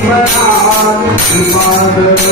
my Father.